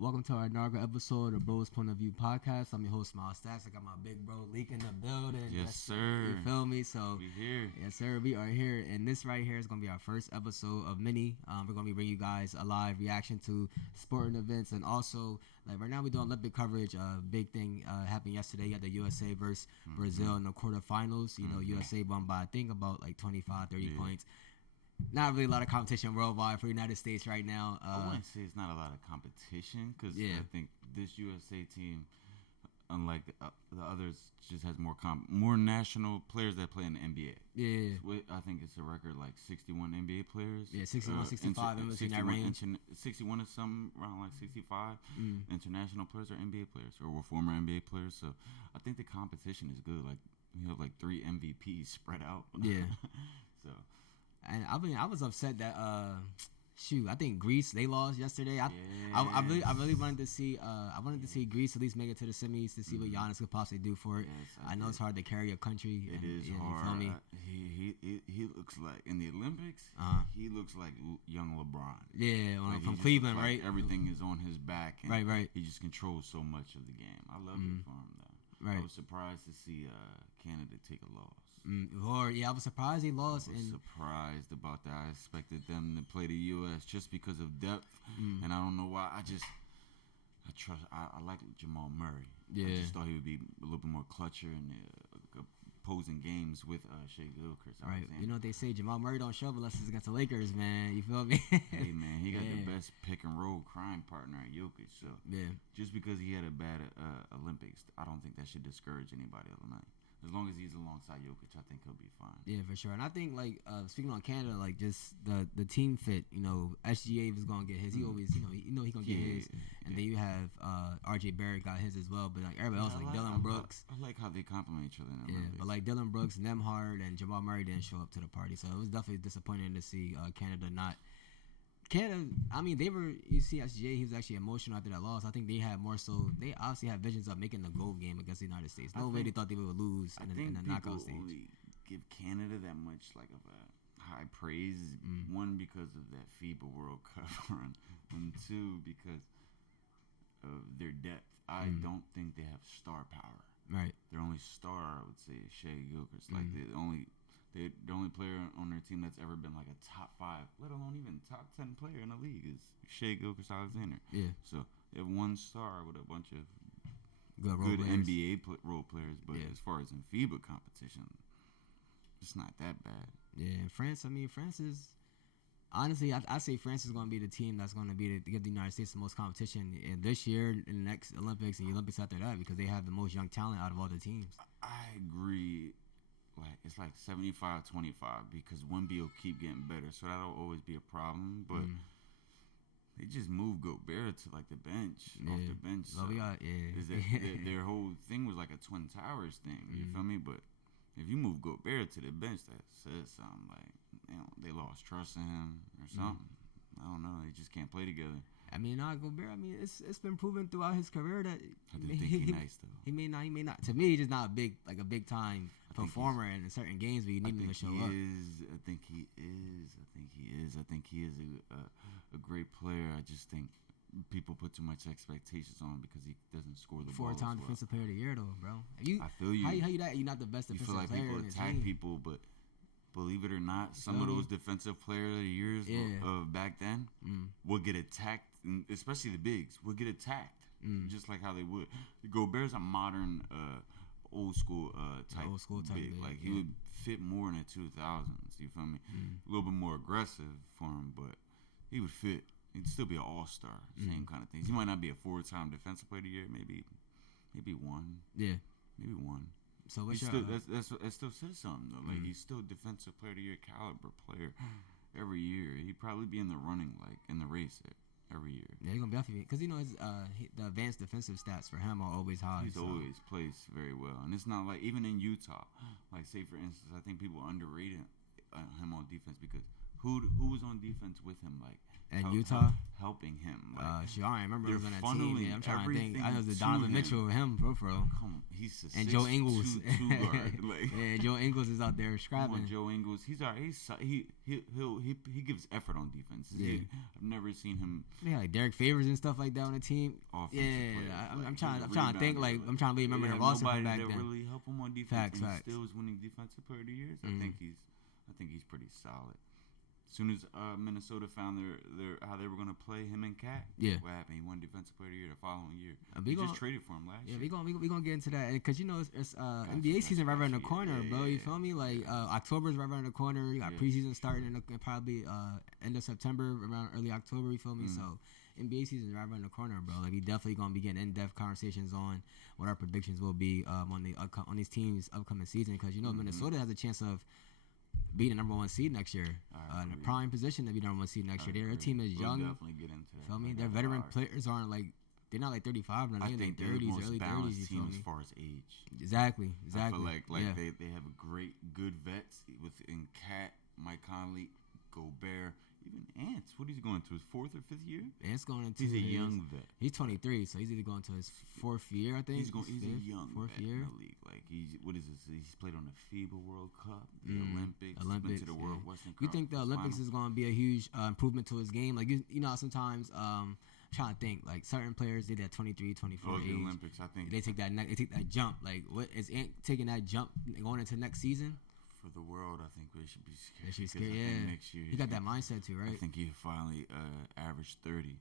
Welcome to our inaugural episode of Bro's Point of View podcast. I'm your host, Miles Stacks. I got my big bro Leak in the building. Yes, sir. You feel me? So We here. yes, sir. We are here, and this right here is gonna be our first episode of many. We're gonna be bringing you guys a live reaction to sporting events, and also like right now we're doing Olympic coverage. Big thing happened yesterday. You had the USA versus Brazil in the quarterfinals. You know, USA won by I think about like 25, 30 points. Not really a lot of competition worldwide for the United States right now. I wouldn't say it's not a lot of competition because I think this USA team, unlike the others, just has more national players that play in the NBA. Yeah. So I think it's a record like 61 NBA players. Yeah, 61, 65. It was in that range. 61 is something around like 65. International players are NBA players or were former NBA players. So I think the competition is good. Like you have like 3 MVPs spread out. Yeah. So. And I was upset that I think Greece they lost yesterday. I really wanted to see Greece at least make it to the semis to see what Giannis could possibly do for it. Yes, I know it's hard to carry a country. It is hard. You feel me? He looks like in the Olympics. He looks like young LeBron. Yeah, like from Cleveland, like right? Everything is on his back. And right. He just controls so much of the game. I love it for him though. Right. I was surprised to see Canada take a loss. I was surprised he lost. I was surprised about that. I expected them to play the U.S. just because of depth, and I don't know why. I like Jamal Murray. Yeah. I just thought he would be a little bit more clutcher in the opposing games with Shea Gilchrist. Right. You know what they say, Jamal Murray don't show up unless it's against the Lakers, man. You feel me? Hey, man, he got the best pick and roll crime partner at Jokic. So just because he had a bad Olympics, I don't think that should discourage anybody other night. As long as he's alongside Jokic, I think he'll be fine. Yeah, for sure. And I think, like, speaking on Canada, like, just the team fit, you know, SGA was going to get his. He always, he going to get his. And then you have RJ Barrett got his as well. But, like, everybody else, like Dylan Brooks. I like how they compliment each other in the Olympics. But, like, Dylan Brooks, Nemhard, and Jamal Murray didn't show up to the party. So it was definitely disappointing to see Canada not. Canada, I mean, you see SGA, he was actually emotional after that loss. I think they had more so, they obviously had visions of making the gold game against the United States. No way they thought they would lose in the knockout stage. Only give Canada that much like of a high praise. One, because of that FIBA World Cup run, and two, because of their depth. I don't think they have star power. Right. Their only star, I would say, is Shea Gilchrist. Like the only player on their team that's ever been like a top 5, let alone even top 10 player in the league is Shea Gilgeous-Alexander. Yeah. So they have one star with a bunch of good NBA role players, but as far as in FIBA competition, it's not that bad. Yeah, and France. I mean, France is honestly, I say France is going to be the team that's going to give the United States the most competition in this year, in the next Olympics, and the Olympics after that, because they have the most young talent out of all the teams. I agree. Like it's like 75-25 because 1B will keep getting better, so that'll always be a problem. But they just moved Gobert to like the bench, off the bench. Well, so their whole thing was like a Twin Towers thing. You feel me? But if you move Gobert to the bench, that says something. Like they lost trust in him or something. I don't know. They just can't play together. I mean, Gobert. I mean, it's been proven throughout his career that I do think he's nice though. He may not. To me, he's just not a big time performer in certain games where you need him to show up. I think he is. I think he is a great player. I just think people put too much expectations on him because he doesn't score the ball. 4-time defensive player of the year though, bro. I feel you. How you that? You're not the best defensive player. You feel like people attack people, but believe it or not, some of those defensive player of the years of back then would get attacked, especially the bigs would get attacked, just like how they would. Gobert's a modern, old school type big. Like he would fit more in the 2000s. You feel me? A little bit more aggressive for him, but he would fit. He'd still be an all-star. Same kind of things. He might not be a 4-time defensive player of the year. Maybe one. Yeah. Maybe one. So what's that still says something though. Like he's still defensive player of the year caliber player every year. He'd probably be in the running, like in the race every year. Yeah, he's gonna be definitely because the advanced defensive stats for him are always high. He's always plays very well, and it's not like even in Utah. Like say for instance, I think people underrated him on defense because who was on defense with him, like and Utah helping him. Like, I don't remember who was on that team. Yeah, I'm trying to think. I know the to Donovan Mitchell with him, bro. Come on, he's a and Joe Ingles. two guard. Like, yeah, Joe Ingles is out there scrapping. Come on, Joe Ingles. He's all right. He gives effort on defense. Yeah. I've never seen him. Yeah, like Derek Favors and stuff like that on the team. Yeah, I'm trying to think. Like I'm trying to remember the roster from back then. Really help him on defense. Facts. He still is winning defensive player of the year. I think he's pretty solid. As soon as Minnesota found their how they were going to play him and Cat, what happened? He won Defensive Player of the Year the following year. They just traded for him last year. Yeah, we gonna get into that because it's NBA season right around the corner, bro. You feel me? Like October's right around the corner. You got preseason starting in probably end of September, around early October. You feel me? So NBA season is right around the corner, bro. Like we definitely gonna be getting in-depth conversations on what our predictions will be on these teams' upcoming season because Minnesota has a chance of being the number one seed next year, in a prime position to be number one seed next year. Their team is young. Definitely get into that. Feel me? Their veteran players aren't like they're not like 35, they're in their 30s, early 30s. You feel me? As far as age, exactly. I feel like they have good vets within Cat, Mike Conley, Gobert. Even Ants, what is he going to his 4th or 5th year? Ants going into he's a young vet. He's 23, so he's either going to his 4th year, I think. He's a young 4th vet year in the league. Like he's played on the FIBA World Cup, the Olympics, been to the World Western Cup. You think the Olympics is going to be a huge improvement to his game? Like you know sometimes I'm trying to think like certain players did that 23, 24 age. The Olympics, I think they take that jump. Like what is Ant taking that jump going into next season? For the world, I think they should be scared. They should be scared, yeah. Next year, he got that mindset too, right? I think he finally averaged 30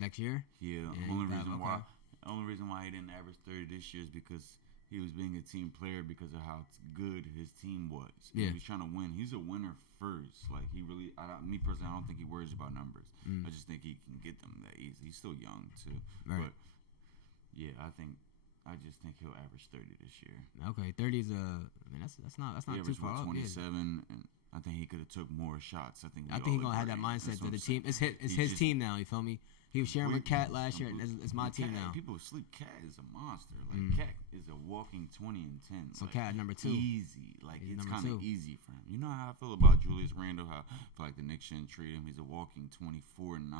next year. Yeah, only reason why he didn't average 30 this year is because he was being a team player because of how good his team was. Yeah, he was trying to win. He's a winner first. Like me personally, I don't think he worries about numbers. I just think he can get them that easy. He's still young too, right. But yeah, I just think he'll average 30 this year. Okay, 30 is that's not too far up. 27, and I think he could have took more shots. I think he's gonna have that mindset that the team it's his team now. You feel me? He was sharing with Cat last year, and it's my team now. People sleep. Cat is a monster. Like Cat is a walking 20 and 10. So Cat number 2. Easy. Like it's kind of easy for him. You know how I feel about Julius Randle? How I feel like the Knicks shouldn't trade him. He's a walking 24 and 9.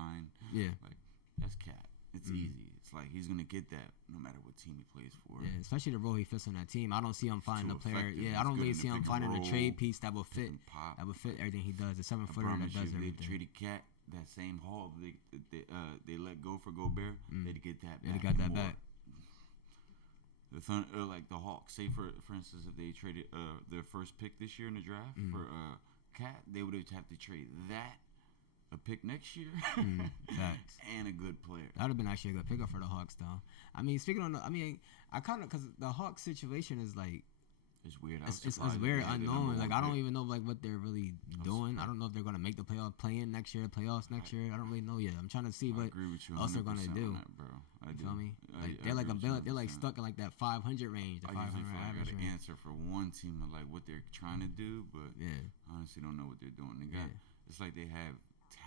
Yeah. Like that's Cat. It's easy. It's like he's gonna get that no matter what team he plays for. Yeah, especially the role he fits on that team. I don't see him finding a player. Yeah, I don't really see him finding a trade piece that will fit. That will fit everything he does. A 7-footer that does everything. They traded Cat that same haul they let go for Gobert. They'd get that back. They got that back. The like the Hawks. Say for instance, if they traded their first pick this year in the draft for Cat, they would have to trade that. A pick next year, facts, and a good player. That would have been actually a good pickup for the Hawks, though. I mean, I kind of because the Hawks situation is like it's weird. It's weird, unknown. Like I don't even know like what they're really doing. I don't know if they're gonna make the playoffs next year. I don't really know yet. I'm trying to see what else they're gonna do. That, bro. You feel me? Like they're like stuck in like that 500 range. The 500 average range. I answer for one team of like what they're trying to do, but honestly don't know what they're doing. They got it's like they have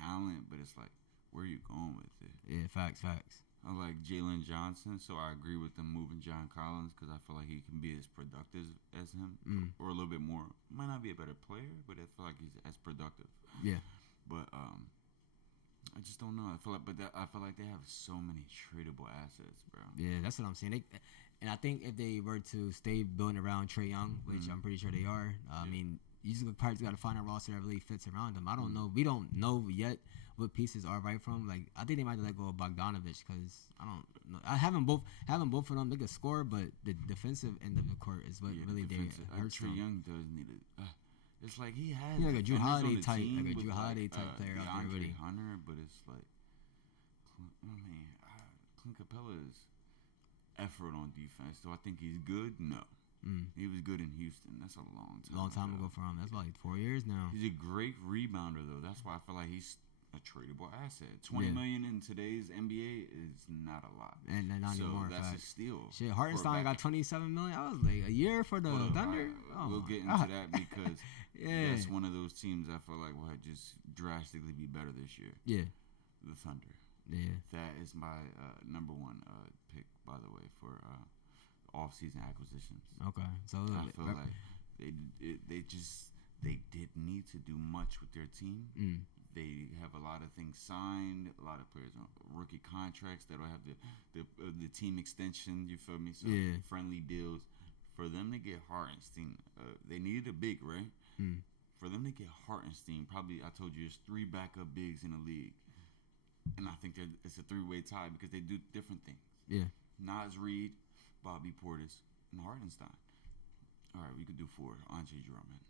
talent, but it's like, where are you going with it? Yeah, facts. I like Jalen Johnson, so I agree with them moving John Collins because I feel like he can be as productive as him, or a little bit more. Might not be a better player, but I feel like he's as productive. Yeah. But I just don't know. I feel like they have so many tradable assets, bro. Yeah, that's what I'm saying. And I think if they were to stay building around Trae Young, which I'm pretty sure they are, I mean, you just probably got to find a roster that really fits around them. I don't know. We don't know yet what pieces are right from. Like I think they might let go of Bogdanovich because I don't know. I have them both of them. They can score, but the defensive end of the court is what really hurts Trae them. Young does need it. It's like he has like a Drew Holiday type, player out there. Really, Hunter, but it's like Clint Capella's effort on defense. Do I think he's good? No. He was good in Houston. That's a long time ago for him. That's like 4 years now. He's a great rebounder, though. That's why I feel like he's a tradable asset. $20 million in today's NBA is not a lot. And not anymore. That's a steal. Shit, Hartenstein got $27 million. I was like, a year for the Thunder? We'll get into that because that's one of those teams I feel like will just drastically be better this year. Yeah. The Thunder. Yeah. That is my number one pick, by the way, for off-season acquisitions. Okay, so I feel like they just they didn't need to do much with their team. They have a lot of things signed, a lot of players on rookie contracts that don't have the team extension. You feel me? So friendly deals. For them to get Hartenstein, they needed a big, right? For them to get Hartenstein, probably I told you there's 3 backup bigs in the league, and I think it's a 3-way tie because they do different things. Yeah. Naz Reid, Bobby Portis, and Hartenstein. All right, we could do 4. Andre Drummond.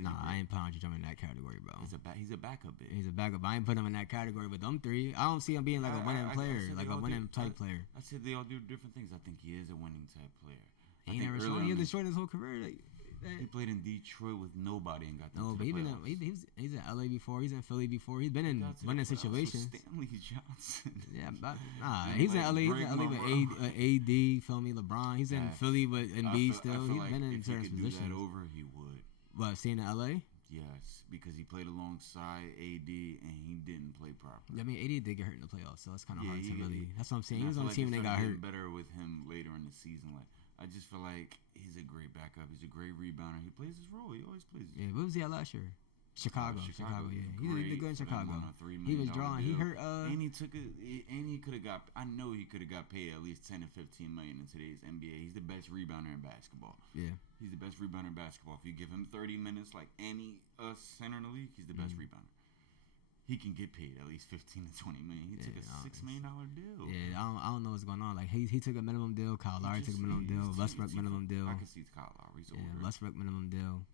Nah, I ain't putting Andre Drummond in that category, bro. He's a backup big. He's a backup. I ain't putting him in that category, but them 3, I don't see him being like a winning player, like a winning type player. I said they all do different things. I think he is a winning type player. He never showed. He destroyed his whole career. Like, he played in Detroit with nobody and got them. No, but he's in LA before. He's in Philly before. He's been in winning situations. Stanley Johnson. Yeah, but he's in LA. He's in LA with AD. Feel me, LeBron. He's in Philly with Embiid still. He's been in certain positions. If he could do that over, he would. What, staying in LA? Yes, because he played alongside AD and he didn't play properly. Yeah, I mean, AD did get hurt in the playoffs, so it's kind of hard to really. That's what I'm saying. He was on the team and they got hurt. Better with him later in the season. Like, I just feel like he's a great backup. He's a great rebounder. He plays his role. He always plays. Yeah, what was he at last year? Chicago. Yeah. He did good in Chicago. He was drawing. Deal. He hurt. And he took it. And he could have got. I know he could have got paid at least 10 to 15 million in today's NBA. He's the best rebounder in basketball. Yeah. He's the best rebounder in basketball. If you give him 30 minutes like any center in the league, he's the best rebounder. He can get paid at least 15 to 20 million. He took a $6 million deal. Yeah, I don't know what's going on. Like he took a minimum deal. Kyle Lowry took a minimum deal. Westbrook minimum deal. I can see Kyle Lowry's older. Westbrook minimum deal.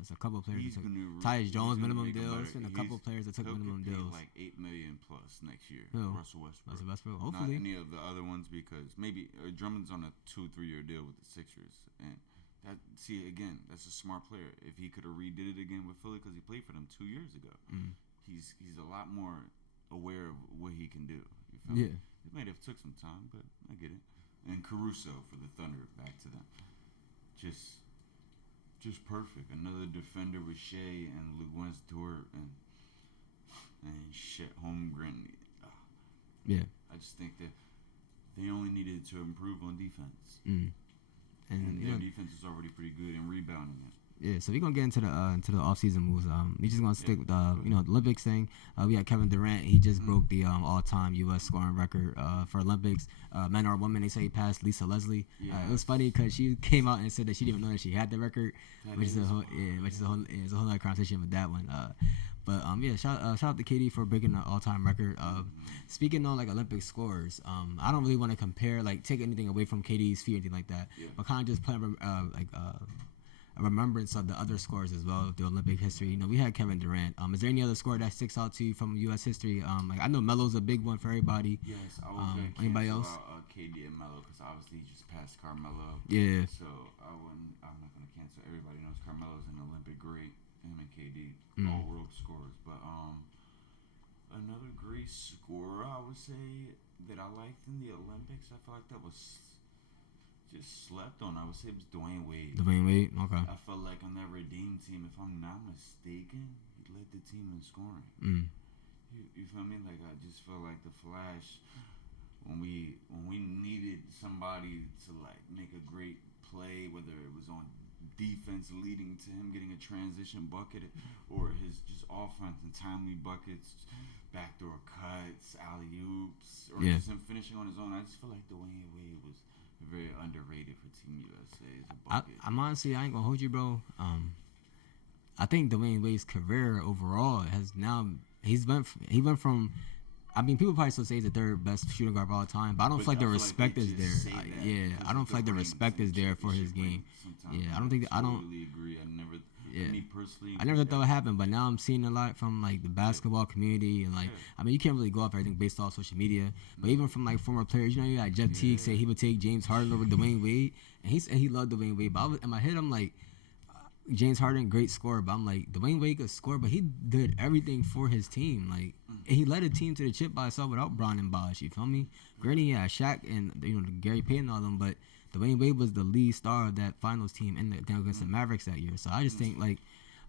There's a couple of players that took Tyus Jones minimum deal. There's been a couple of players that took minimum deals. Like $8 million plus next year. Who? Russell Westbrook. Hopefully. Not any of the other ones because maybe Drummond's on a 2-3 year deal with the Sixers and. That's a smart player. If he could have redid it again with Philly, because he played for them 2 years ago, he's a lot more aware of what he can do. You feel me? It might have took some time, but I get it. And Caruso for the Thunder, back to them, just perfect. Another defender with Shea and Luguentz Dort and Holmgren. Yeah, I just think that they only needed to improve on defense. And their defense is already pretty good in rebounding it. Yeah, so we're gonna get into the offseason moves. We just gonna stick with the Olympics thing. We had Kevin Durant. He just broke the all-time U.S. scoring record for Olympics, men or women. They say he passed Lisa Leslie. It was funny because she came out and said that she didn't even know that she had the record, which is a whole other conversation with that one. But shout out to Katie for breaking the all-time record. Speaking on like Olympic scores, I don't really want to compare, like take anything away from Katie's feat or anything like that, but kind of just put a remembrance of the other scores as well, the Olympic history. We had Kevin Durant. Is there any other score that sticks out to you from U.S. history? Like I know Melo's a big one for everybody. Yes, I was anybody else? KD and Melo because obviously he just passed Carmelo. Yeah. So I'm not gonna cancel. Everybody knows Carmelo's an Olympic great. Him and KD, all world scorers. But another great scorer I would say that I liked in the Olympics. I feel like that was just slept on. I would say it was Dwayne Wade. Okay. I felt like on that Redeem team, if I'm not mistaken, he led the team in scoring. You feel me? Like I just felt like the Flash when we needed somebody to like make a great play, whether it was on defense leading to him getting a transition bucket or his just offense and timely buckets, backdoor cuts, alley-oops, or just him finishing on his own. I just feel like Dwayne Wade was very underrated for Team USA as a bucket. I'm honestly, I ain't gonna hold you, bro. I think Dwayne Wade's career overall has now he went from. I mean, people probably still say he's the third best shooting guard of all time, but I don't feel like the respect is there. I don't feel like the respect is there for his game. I don't think I totally agree. Me personally, I never thought that would happen, but now I'm seeing a lot from like the basketball community and like I mean, you can't really go off everything based off social media, but even from like former players, you got Jeff Teague say he would take James Harden over Dwayne Wade, and he said he loved Dwayne Wade. But in my head, I'm like. James Harden, great scorer, but I'm like Dwayne Wade could score, but he did everything for his team. Like, and he led a team to the chip by himself without Bron and Bosh. You feel me? Granted, yeah, Shaq and Gary Payton and all them, but Dwayne Wade was the lead star of that finals team against the Mavericks that year. So I just think like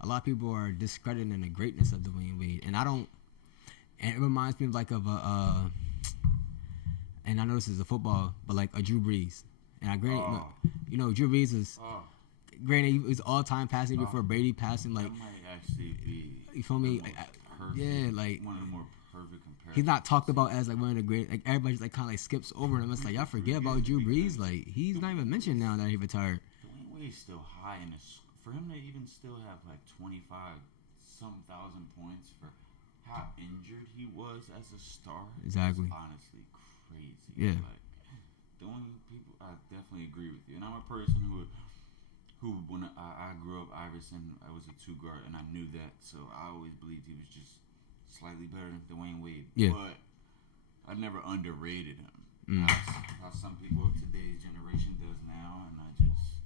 a lot of people are discrediting the greatness of Dwayne Wade, and I don't. And it reminds me of like and I know this is a football, but like a Drew Brees, and I granted, Drew Brees is. granted, he was all-time passing before Brady passing. Like, that might actually be. You feel me? Yeah, like one of the more perfect comparisons. He's not talked about as like one of the great. Like everybody's like kind of like skips over him. It's like y'all forget about Drew Brees. Like he's not even mentioned now that he retired. Dwayne Wade's still high in this. For him to even still have like 25-some thousand points for how injured he was as a star. Exactly. Is honestly crazy. Yeah. Like Dwayne, people, I definitely agree with you. And I'm a person who when I grew up Iverson, I was a 2 guard, and I knew that, so I always believed he was just slightly better than Dwayne Wade. Yeah. But I never underrated him. How some people of today's generation does now, and I just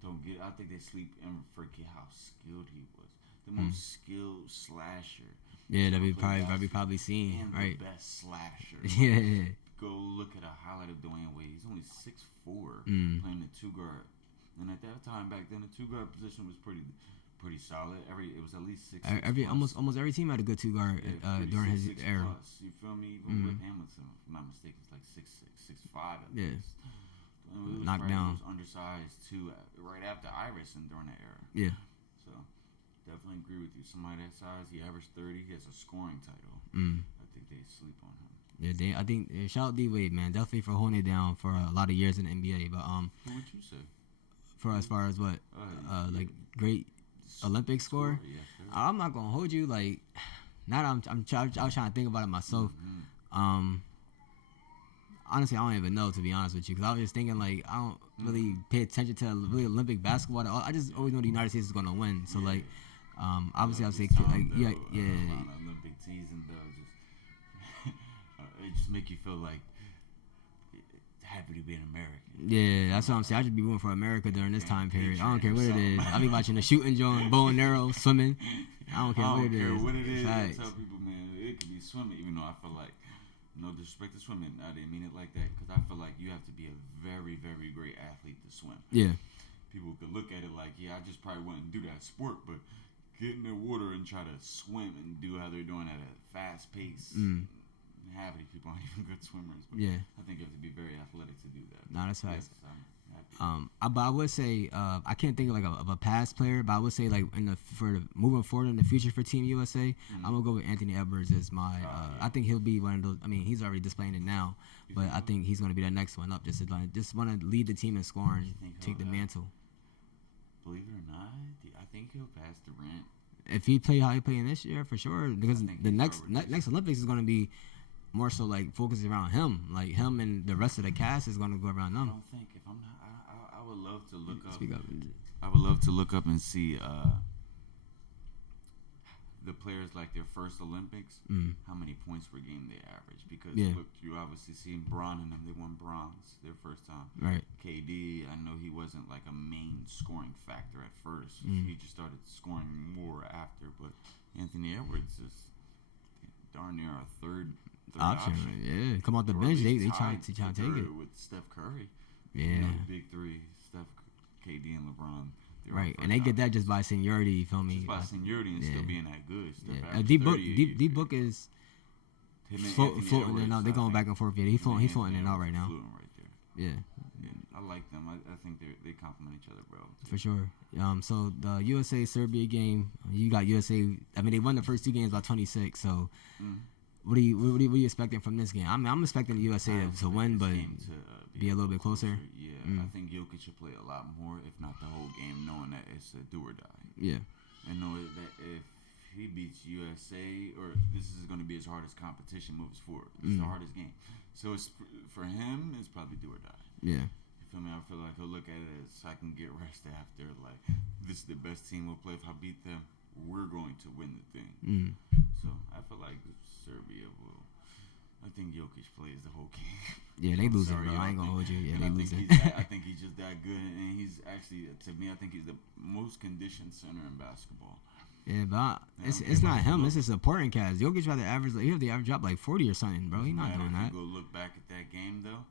don't get. I think they sleep and forget how skilled he was. The most skilled slasher. Yeah, that we probably seen, and right? The best slasher. Yeah. Go look at a highlight of Dwayne Wade. He's only 6'4", playing the 2 guard. And at that time, back then, the 2 guard position was pretty solid. It was at least 6. Almost every team had a good 2 guard during his era. Plus. You feel me? Even with Hamilton, if I'm not mistaken, it's like 6'6", 6'5" at least. Knocked down. He was undersized too, right after Iverson during that era. Yeah. So definitely agree with you. Somebody that size, he averaged 30. He has a scoring title. I think they sleep on him. Yeah, I think shout out D Wade, man, definitely for holding it down for a lot of years in the NBA. But what would you say? For as far as what, like great Olympic score, yes, I'm not gonna hold you. Like now that I was trying to think about it myself. Honestly, I don't even know, to be honest with you, because I was just thinking like I don't really pay attention to really Olympic basketball. I just always know the United States is gonna win. So like, obviously I'll say like yeah. Olympic season though, just it just make you feel like happy to be an American. Yeah, that's what I'm saying. I just be rooting for America during this time period. I don't care what it is. I be watching the shooting joint, bow and arrow, swimming. I don't care what it is. I tell people, man, it could be swimming, even though I feel like, no disrespect to swimming, I didn't mean it like that, because I feel like you have to be a very, very great athlete to swim. Yeah. People could look at it like, yeah, I just probably wouldn't do that sport, but get in the water and try to swim and do how they're doing at a fast pace. Half of these people aren't even good swimmers. But yeah. I think you have to be very athletic to do that. No, that's right. Yes, but I would say I can't think of like of a past player, but I would say like moving forward in the future for Team USA, I'm gonna go with Anthony Edwards as my. I think he'll be one of those. I mean, he's already displaying it now, but I think he's gonna be the next one up. Just want to lead the team in scoring, take the mantle. Believe it or not, I think he'll pass Durant. If he play how he playing this year, for sure, because the next Olympics is gonna be more so like focusing around him, like him and the rest of the cast is gonna go around them. I don't think if I'm not, I would love to look up. Speak up. I would love to look up and see the players like their first Olympics, how many points per game they average. Because look, you obviously seen Bron and them; they won bronze their first time. Right. KD, I know he wasn't like a main scoring factor at first. He just started scoring more after. But Anthony Edwards is darn near our third option. Yeah, come off the bench. They try to take it with Steph Curry. Yeah, you know, the big three: Steph, KD, and LeBron. Right, and they get that just by seniority. You feel me? Just by seniority and still being that good. D Book is floating in and out. They're going back and forth. Yeah, he's floating in and out right now. Yeah. I like them. I think they complement each other, bro. For sure. So the USA Serbia game, you got USA. I mean, they won the first 2 games by 26. So, what are you expecting from this game? I mean, I'm expecting the USA to win, but be a little bit closer. Yeah, I think Jokic should play a lot more, if not the whole game, knowing that it's a do or die. Yeah. And know that if he beats USA, or this is going to be his hardest competition moves forward. It's the hardest game. So it's for him, it's probably do or die. Yeah. You feel me? I feel like he'll look at it as I can get rest after. Like, this is the best team we'll play. If I beat them, we're going to win the thing. So I feel like Serbia will. I think Jokic plays the whole game. Yeah, they losing, bro. I ain't gonna hold you. Yeah, they losing. I think he's just that good, and he's actually, to me, I think he's the most conditioned center in basketball. Yeah, but it's not him. It's a supporting cast. Jokic had the average. He had the average drop like 40 or something, bro. He's not doing that. If you go look back at that game though,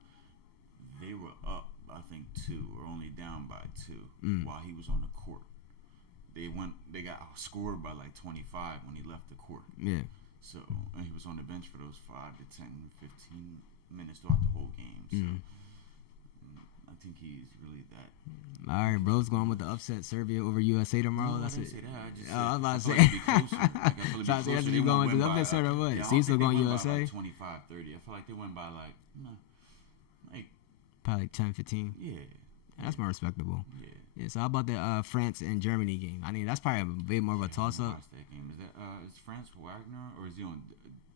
they were up, I think 2, or only down by 2 while he was on the court. They got scored by like 25 when he left the court. Yeah. So, and he was on the bench for those 5 to 10, 15 minutes throughout the whole game. So, I think he's really that. All right, bro's going with the upset Serbia over USA tomorrow. No, That's I it. didn't say that. I just I was about to said, say. I feel like it'd be closer. That's you going with the upset Serbia or what? Yeah, So you still going by USA? like 25, 30. I feel like they went by like probably like 10, 15. Yeah. That's more respectable. Yeah. Yeah. So how about the France and Germany game? I mean, that's probably a bit more of a toss up. Watch that game. Is France Wagner or is he on?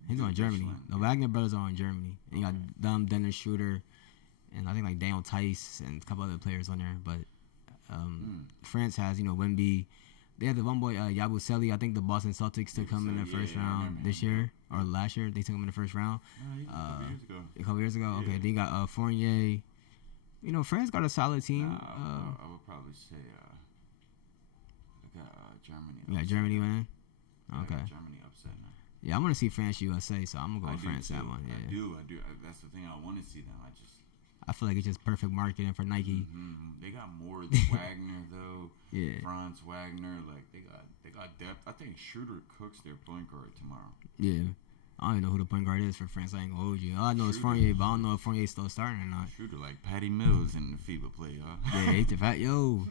He's on Germany. The Wagner brothers are on Germany. And you got Dennis Schroeder, and I think like Daniel Tice and a couple other players on there. But France has Wemby. They had the one boy Yabusele. I think the Boston Celtics took him in the first round this year or last year. They took him in the first round. A couple years ago. Okay. Then you got Fournier. France got a solid team. I would probably say I got Germany. You got Germany winning. Okay. Germany upset now. Yeah, I want to see France USA, so I'm gonna go with France that one. Yeah. I do. That's the thing. I want to see them. I feel like it's just perfect marketing for Nike. They got more than Wagner though. Yeah. Franz Wagner, like they got depth. I think Schroeder cooks their point guard tomorrow. Yeah. I don't even know who the point guard is for France. I ain't gonna hold you. All I know is Fournier, but I don't know if Fournier's still starting or not. Schroeder like Patty Mills in the FIBA play, huh? Yeah, he's the fat. Yo,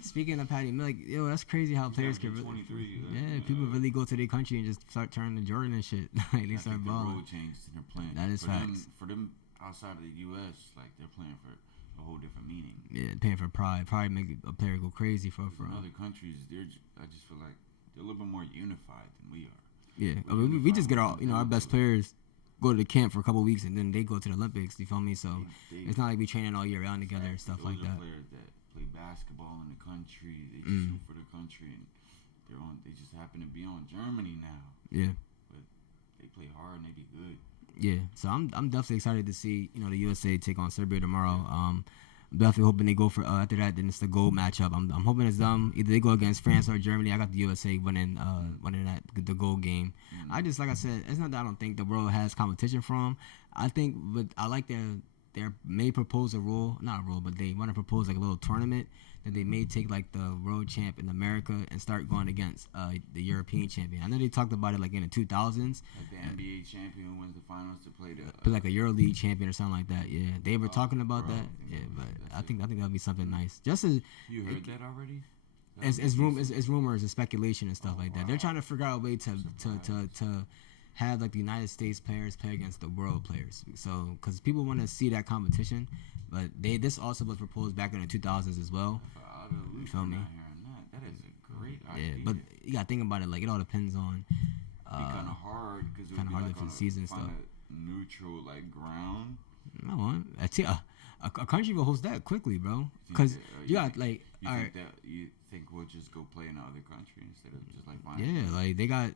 speaking of Patty Mills, that's crazy how players can really. 23. People really go to their country and just start turning to Jordan and shit. Like they start balling. The role changed in their playing. That is facts. For them outside of the U.S., like they're playing for a whole different meaning. Yeah, paying for pride. Pride make a player go crazy for. In other countries, I just feel like they're a little bit more unified than we are. Yeah, we just get our best players go to the camp for a couple of weeks and then they go to the Olympics. You feel me? So it's not like we training all year round together and stuff like that. Players that play basketball in the country, they just shoot for the country, and they just happen to be on Germany now. Yeah, but they play hard and they be good. Yeah, so I'm definitely excited to see the USA take on Serbia tomorrow. I'm definitely hoping they go for after that. Then it's the gold matchup. I'm hoping it's them. Either they go against France or Germany. I got the USA winning the gold game. I just, like I said, it's not that I don't think the world has competition for them. I think, but I like their may propose a rule, not a rule, but they want to propose like a little tournament that they may take like the world champ in America and start going against the European champion. I know they talked about it like in the 2000s. Like the NBA champion who wins the finals to play like a EuroLeague champion or something like that. Yeah, they were talking about that. Yeah, but I think that'll be something nice. Just as you heard that already. It's rumors and speculation and stuff like that. They're trying to figure out a way to have like the United States players play against the world players. So, because people want to see that competition, but this also was proposed back in the 2000s as well. You feel me? That is a great idea. Yeah, but you gotta think about it. Like it all depends on. It'd be kind of hard because kind of hard for the season stuff. A neutral like ground. No, a country will host that quickly, bro. Because you got like. You think we'll just go play in another country instead of just like Yeah, like they got.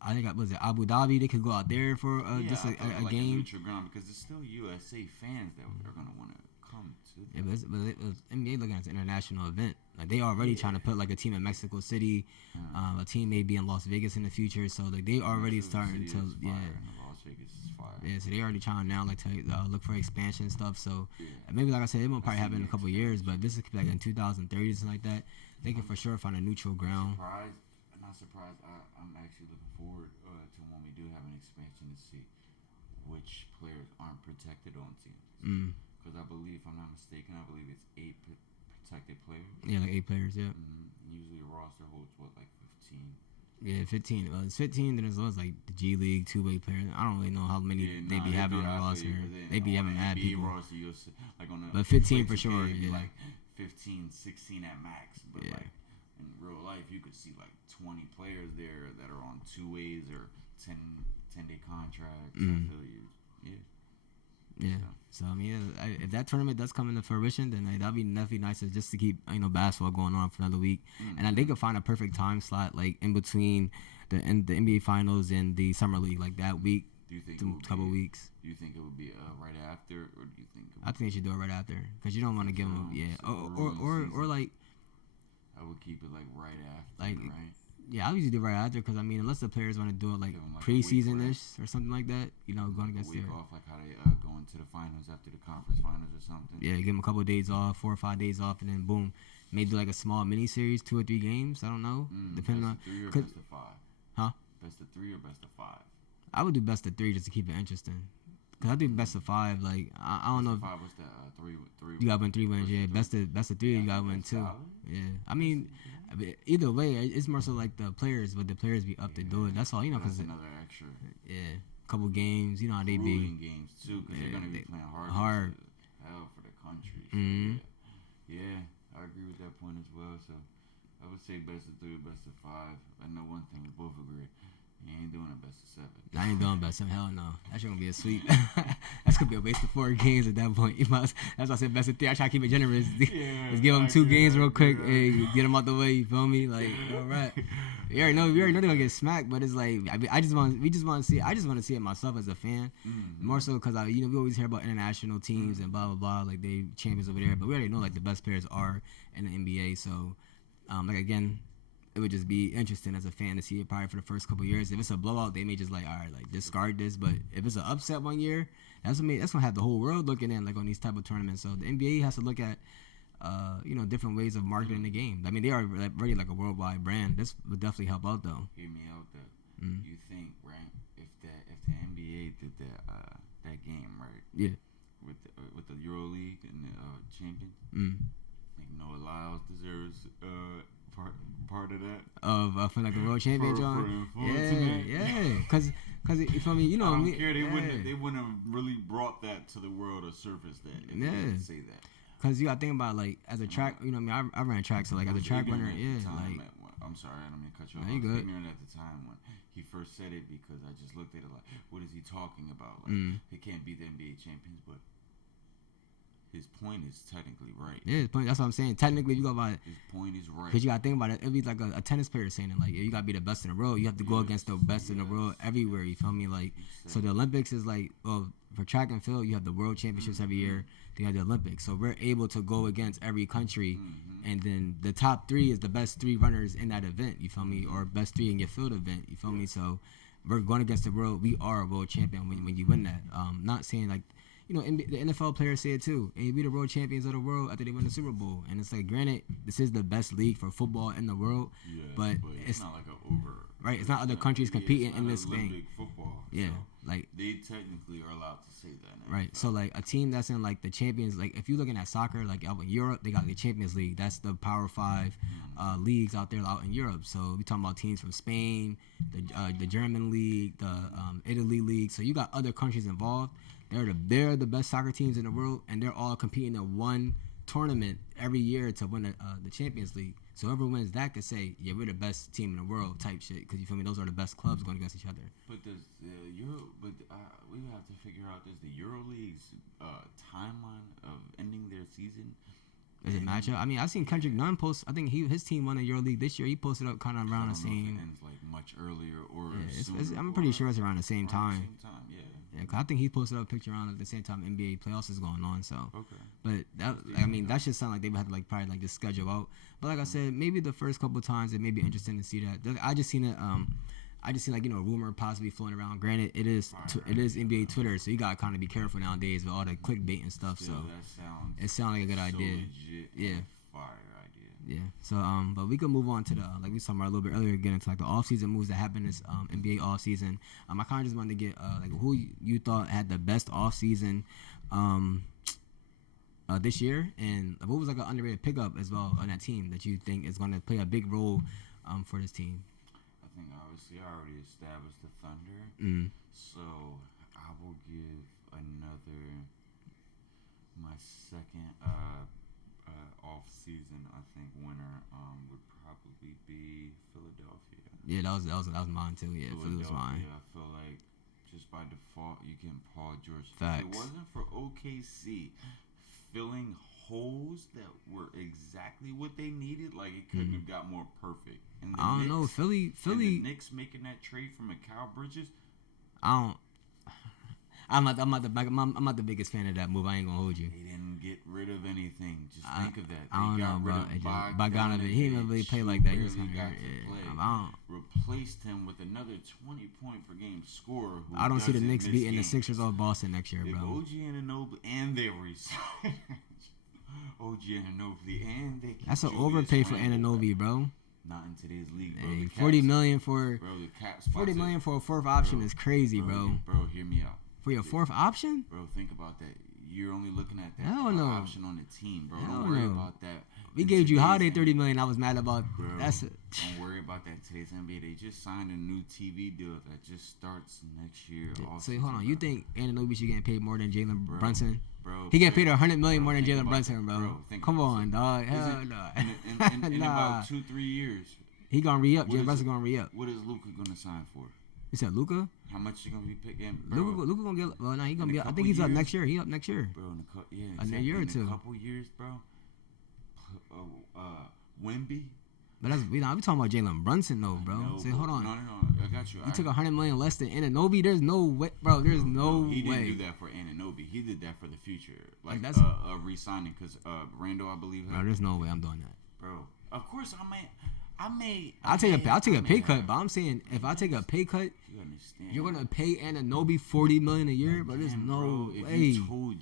I think was it Abu Dhabi? They could go out there for just a like game. A neutral ground because there's still USA fans that are gonna want to come to. Yeah, but it was NBA looking at an international event. Like they already trying to put like a team in Mexico City. A team may be in Las Vegas in the future. So like they already starting to Las Vegas is fire. Yeah, so they already trying now like to look for expansion and stuff. So maybe like I said, it won't probably happen in a couple of years. But this is like in 2030 something like that. They can for sure find a neutral ground. Not surprised. I'm actually looking forward to when we do have an expansion to see which players aren't protected on teams. Because I believe, if I'm not mistaken, it's 8 protected players. Yeah, like 8 players. Yeah. Usually a roster holds like 15. Yeah, 15. Well, it's 15. Then there's like the G League 2-way players. I don't really know how many they be having on the roster. They be having mad people. Roster, like on but 15 for sure. Yeah. Like 15, 16 at max. But like in real life, you could see like 20 players there that are on 2-ways or 10-day contracts. I feel you. Yeah. So I mean, if that tournament does come into fruition, then that'd be definitely nice just to keep basketball going on for another week, and they could find a perfect time slot like in between the NBA Finals and the Summer League, like that week. Do you think couple weeks? Do you think it would be right after, or do you think? I think they should do it right after because you don't want to give them or like. I would keep it like right after, like right? Yeah, I usually do right after because I mean, unless the players want to do it like preseason-ish or something like that, going against their off, like how they go into the finals after the conference finals or something. Yeah, give them a couple of days off, 4 or 5 days off, and then boom, maybe like a small mini series, 2 or 3 games. I don't know, depending on. Best of 3 or best of 5? Huh? Best of 3 or best of 5? I would do best of 3 just to keep it interesting. Cause I think best of 5. Like I don't know. Five was that three. You got to win 3 wins. Yeah, best of 3. You got to win 2. Yeah, I mean, either way, it's more so like the players, but the players be up to do it. That's all, you know. Cause another extra. Yeah, couple games. You know how they be. Games too, because they're gonna be playing hard. Hell for the country. So yeah, I agree with that point as well. So I would say best of 3, best of 5. I know one thing we both agree. You ain't doing a best of 7. I ain't doing best of 7. Hell no. That shit gonna be a sweep. That's gonna be a waste of 4 games at that point. That's why I said best of 3. I try to keep it generous. Let's give them 2 games real quick. Hey, get them out the way. You feel me? Like, all right. We already know they're gonna get smacked, but it's like we just want to see. I just want to see it myself as a fan, more so because we always hear about international teams and blah blah blah, like they champions over there, but we already know like the best players are in the NBA. So, like again, it would just be interesting as a fan to see it probably for the first couple of years. If it's a blowout, they may just like, all right, like discard this. But if it's an upset one year, that's gonna have the whole world looking in like on these type of tournaments. So the NBA has to look at different ways of marketing the game. I mean, they are already like a worldwide brand. This would definitely help out though. Hear me out though. You think, right? If the NBA did that game, right? Yeah. With the EuroLeague and the champions, I think Noah Lyles deserves part of that. For like the world champion, John. Yeah. Because if I mean, I don't care. They wouldn't have really brought that to the world or surface that. If they didn't say that. Cause you gotta think about like as a track, I ran track, so like as a track runner, I'm sorry, I don't mean to cut you off. I was ignorant at the time when he first said it because I just looked at it like, what is he talking about? Like, he can't be the NBA champions, but his point is technically right. Yeah, his point. That's what I'm saying. Technically, you go about it. His point is right. Cause you gotta think about it. It'd be like a tennis player saying it. Like you gotta be the best in the world. You have to go against the best in the world everywhere. You feel me? Like so, the Olympics is like, well, for track and field, you have the world championships every year. They have the Olympics, so we're able to go against every country, and then the top 3 is the best 3 runners in that event. You feel me? Or best 3 in your field event. You feel me? So we're going against the world. We are a world champion when you win that. Not saying like, the NFL players say it too. And you be the world champions of the world after they win the Super Bowl. And it's like, granted, this is the best league for football in the world, but it's not like an over. Right, it's not other countries competing in this thing. Football. Yeah, so like they technically are allowed to say that. Right, so like a team that's in like the Champions, like if you're looking at soccer, like out in Europe, they got the Champions League. That's the Power 5 leagues out there out in Europe. So we talking about teams from Spain, the German league, the Italy league. So you got other countries involved. They're the best soccer teams in the world, and they're all competing in one tournament every year to win the Champions League. So whoever wins that could say, yeah, we're the best team in the world type shit. Because you feel me? Those are the best clubs going against each other. But we have to figure out, does the EuroLeague's timeline of ending their season? Does it match up? I mean, I've seen Kendrick Nunn post. I think his team won the EuroLeague this year. He posted up kind of around the same. It ends like much earlier or sooner, I'm pretty sure it's around the same time. Yeah, cause I think he posted up a picture around at the same time NBA playoffs is going on. So, okay. But that should sound like they would have to like probably like just schedule out. But like I said, maybe the first couple of times it may be interesting to see that. I just seen it. I just seen like rumor possibly floating around. Granted, it is NBA Twitter, so you gotta kind of be careful nowadays with all the clickbait and stuff. So it sounds like a good idea. Yeah. Fire idea. Yeah. So but we could move on to the like we was talking about a little bit earlier, get into like the off season moves that happened this NBA off season. I kind of just wanted to get like who you thought had the best off season this year, and what was like an underrated pickup as well on that team that you think is going to play a big role for this team. I think obviously I already established the Thunder, so I will give my second off-season winner would probably be Philadelphia. Yeah, that was mine too. Yeah, Philly was mine. I feel like just by default you get Paul George. Facts. If it wasn't for OKC filling holes that were exactly what they needed, like it couldn't have got more perfect. And I don't know, Philly. And the Knicks making that trade from Mikal Bridges. I'm not the biggest fan of that move. I ain't gonna hold you. They didn't get rid of anything. Just think of that. I don't know, bro. Bogdanovic, he didn't really play like that. He was kind of replaced him with another 20-point per game scorer. I don't see the Knicks beating the Sixers off Boston next year, bro. OG Anunoby and they resigned. OG Anunoby and they. That's an overpay for Anunoby, bro. Not in today's league, bro. Hey, $40 million for a fourth option is crazy, bro. Bro, hear me out. For your fourth option? Bro, think about that. You're only looking at that option on the team, bro. Don't worry about that. We gave you Holiday $30 million. I was mad about. Bro, that's it. Don't worry about that. Today's NBA, they just signed a new TV deal that just starts next year. So hold on, you think Anunoby should get paid more than Jalen Brunson? Bro, he get paid $100 million more than Jalen Brunson, bro. Come on, dog. Hell no. In about 2-3 years, he gonna re-up. Jalen Brunson gonna re-up. What is Luka gonna sign for? You said Luka? How much you gonna be picking? Luka gonna get. Well, no, he gonna be. I think he's up next year. He up next year. Bro, in a year or two. In a couple years, bro. Wemby. But that's we talking about Jalen Brunson though, bro. Say hold on. No, I got you. You took $100 million less than Anunoby. There's no way, bro. There's no way. He didn't do that for Anunoby. He did that for the future, like that's re-signing because Randall, I believe. Bro, there's no way I'm doing that, bro. Of course, I'll take a pay cut, but I'm saying if I take a pay cut, you're gonna pay Anunoby $40 million a year, but there's no way. If you told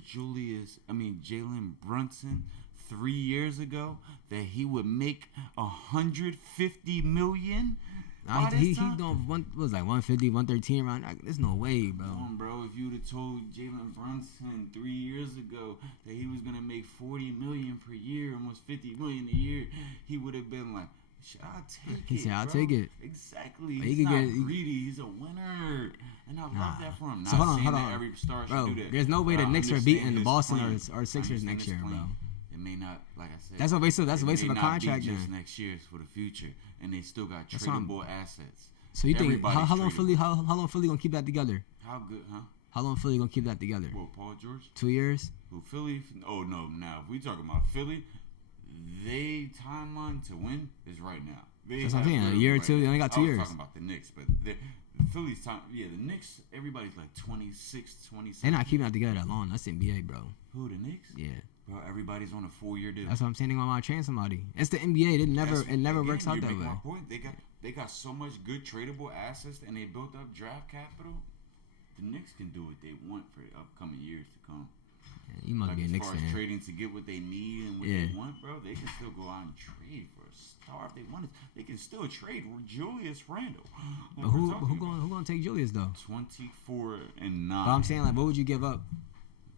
Jalen Brunson 3 years ago that he would make $150 million. He doing what was like 150, 113 around. There's no way, bro. Come on, bro. If you'd have told Jalen Brunson 3 years ago that he was gonna make $40 million per year, almost $50 million a year, he would have been like, I'll take it. He said, "I'll bro. take it." Exactly. He's not greedy. He's a winner, and I love that for him. So hold on. Every star bro, should do that. There's no way the Knicks are beating Boston or Sixers next year, bro. It may not, like I said. That's a waste of a contract. Just next year for the future, and they still got tradable assets. So you think how long Philly gonna keep that together? How good, huh? How long Philly gonna keep that together? Well, Paul George. 2 years. Who Philly? Oh no! Now if we talking about Philly, they timeline to win is right now. That's what I'm saying. A year or two. They only got 2 years. I was talking about the Knicks, but the Phillies time. Yeah, the Knicks. Everybody's like 26, 27. They're not keeping that together that long. That's NBA, bro. Who, the Knicks? Yeah. Bro, everybody's on a 4-year deal. That's what I'm saying. They're gonna train somebody. It's the NBA. It never works out that way. My point. They got so much good tradable assets, and they built up draft capital. The Knicks can do what they want for the upcoming years to come. Yeah, you must be a Knicks fan. As far as trading to get what they need and what they want, bro, they can still go out and trade for a star if they wanted. They can still trade Julius Randle. But who gonna take Julius though? 24-9. But I'm saying, like, what would you give up?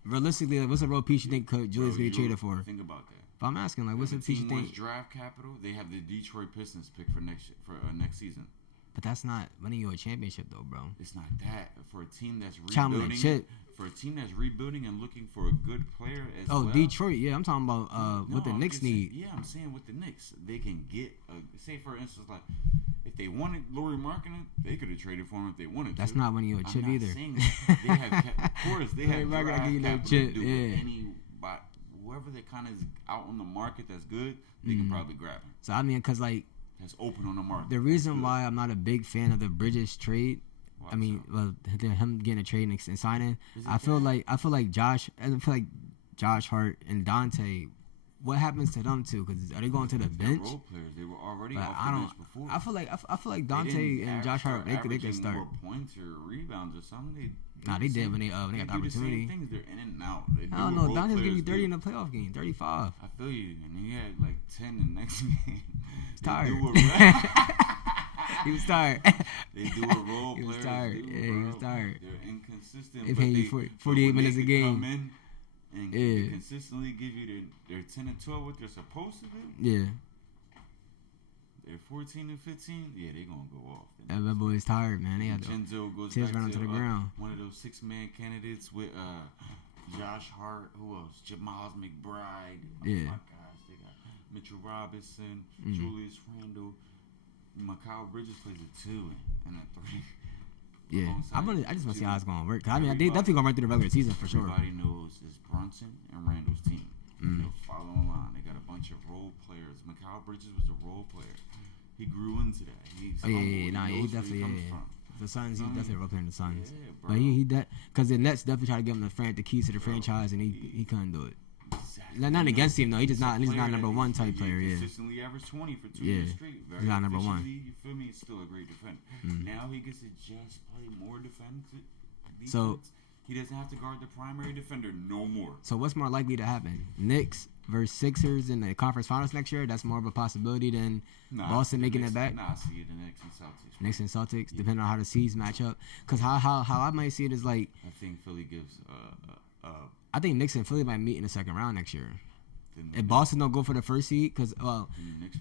Realistically, like, what's a real piece you think Julius could get traded for? Think about that. But I'm asking, like, what's a piece you think? Draft capital. They have the Detroit Pistons pick for next season. But that's not winning you a championship, though, bro. It's not that for a team that's rebuilding. For a team that's rebuilding and looking for a good player as well. Oh, Detroit, yeah, I'm talking about what the Knicks need. Yeah, I'm saying with the Knicks, they can get say for instance, like if they wanted Lauri Markkanen, they could have traded for him if they wanted. That's not winning you a chip either. They have, of course, they have draft capital to do with whoever that kind of is out on the market that's good, they can probably grab him. So I mean, cause like that's open on the market. The reason why I'm not a big fan of the Bridges trade. I mean, well, him getting a trade and signing. I feel like Josh Hart and Dante. What happens to them two? Because are they going to the bench? Role players. They were already off the bench before. I feel like Dante and Josh Hart they could start. More points or rebounds or something. They did when they got the opportunity. The same things. They're in and out. I don't know. Dante's giving you 30 in the playoff game, 35. I feel you, and he had like 10 the next game. He's tired. He was tired. They do a role. He was tired. He was tired. They're inconsistent. They paying you 48 minutes a game. Come in and they consistently give you their 10 and 12 what they're supposed to do. Yeah. They're 14 and 15. Yeah, they're gonna go off. That boy's tired, man. They had Chenzo goes back back to the ground. One of those 6-man candidates with Josh Hart. Who else? Miles McBride. Yeah. Oh my gosh, they got Mitchell Robinson, Julius Randle. Mikal Bridges plays a 2 and a 3. Yeah, I just want to see how it's going to work. I mean, they definitely going to run through the regular season for sure. Everybody knows it's Brunson and Randall's team. They'll follow along. They got a bunch of role players. Mikal Bridges was a role player. He grew into that. He's he definitely. The Suns, he's definitely a role player in the Suns. Yeah, but he because the Nets definitely tried to give him the keys to the franchise, and he couldn't do it. Exactly. Not against him though. He's not number one type player. Yeah. Consistently averaged 20 for 2 years straight. He's not number one. You feel me? He's still a great defender. Now he gets to just play more defense. So he doesn't have to guard the primary defender no more. So what's more likely to happen? Knicks versus Sixers in the conference finals next year, that's more of a possibility than Boston making it back. I see the Knicks and Celtics. Knicks and Celtics, depending on how the seeds match up. Because how I might see it is like, I think Philly gives. I think Knicks and Philly might meet in the second round next year. If Boston don't go for the first seed, because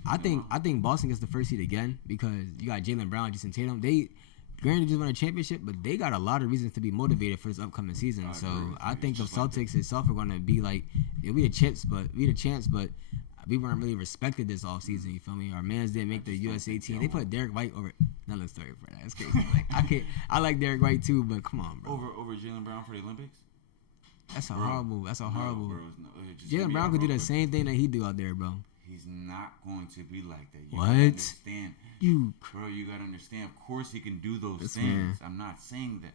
I think Boston gets the first seed again because you got Jaylen Brown, Jason Tatum. They granted just won a championship, but they got a lot of reasons to be motivated for this upcoming season. So I think the Celtics itself are going to be like, it'll be a chance, but we weren't really respected this offseason. You feel me? Our mans didn't make the USA team. They put Derek White over. Another story for that. That's crazy. I like Derek White too, but come on, bro. Over Jaylen Brown for the Olympics. That's a horrible. No, Jaylen Brown could do the same thing that he do out there, bro. He's not going to be like that. What? Understand. You gotta understand. Of course, he can do those things. Man. I'm not saying that.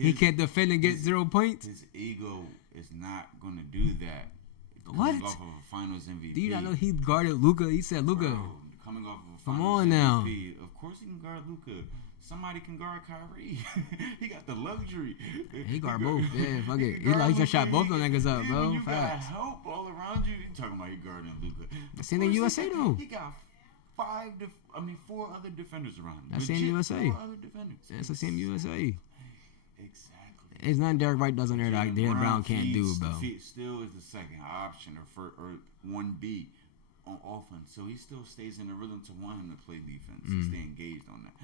He can't defend and get 0 points. His ego is not gonna do that. What? Coming off of a Finals MVP. Do you not know he guarded Luka? He said Luka. Coming off of a Come Finals on now. MVP. Of course, he can guard Luka. Somebody can guard Kyrie. He got the luxury. He guard both. Yeah, fuck it. He just shot both of them niggas up, bro. You got help all around you. You talking about he guarding Luka? The same thing USA though. He got 4 other defenders around him. That's same USA. 4 other defenders. That's the same USA. Exactly. It's nothing Derek White does on there that Jaylen Brown can't do, bro. Still is the second option or 1B on offense, so he still stays in the rhythm to want him to play defense and stay engaged on that.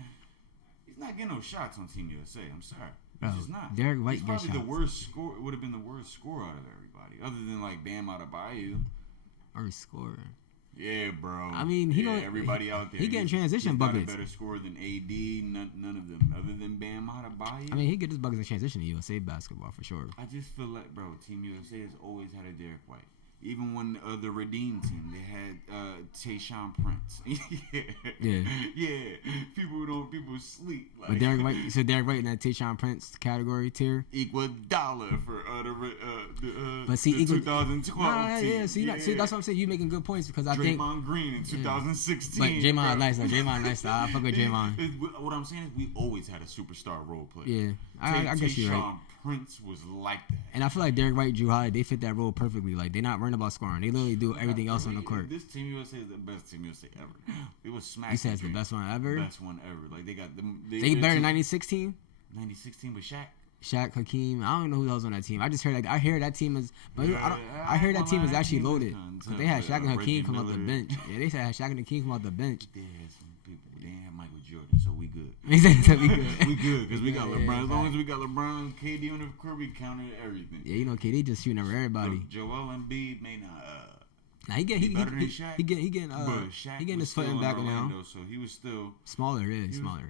He's not getting no shots on Team USA. I'm sorry. He's just not. Derek White gets shots. The worst score. Would have been the worst score out of everybody, other than like Bam Adebayo. Worst scorer. Yeah, bro. I mean, he don't. Everybody out there. He getting transition buckets. He's not a better scorer than AD. None of them, other than Bam Adebayo. I mean, he get his buckets in transition in USA basketball for sure. I just feel like, bro, Team USA has always had a Derek White. Even when the Redeem team, they had Tayshaun Prince. Yeah. People sleep. Like, but Derek White, so Derek White in that Tayshaun Prince category tier. Equal dollar for but see, the 2012 team. Yeah, see, that's what I'm saying. You making good points because I think Draymond Green in 2016. But Draymond nice though. Draymond nice though. I fuck with Draymond. What I'm saying is we always had a superstar role player. Yeah, I guess you're right. Prince was like that. And I feel like Derek White, Drew Holiday, they fit that role perfectly. Like, they're not worrying about scoring. They literally do everything else on the court. This Team USA is the best Team USA ever. It was smacked. You said it's the best one ever? Best one ever. Like, they got them. They better than 96 team? 96 team with Shaq. Shaq, Hakeem. I don't know who else on that team. I just heard I hear that team is, but I heard that team is actually loaded. Because they had Shaq and Hakeem come off the bench. Yeah, they had Shaq and Hakeem come off the bench. They had some people. They ain't have Michael Jordan, so we good. We good. We good because we got LeBron. As long as we got LeBron, KD on the court, we counted everything. Yeah, you know, KD just shooting over everybody. Joel Embiid may not. Nah, he getting his foot in back now. So he was still smaller. Yeah, smaller.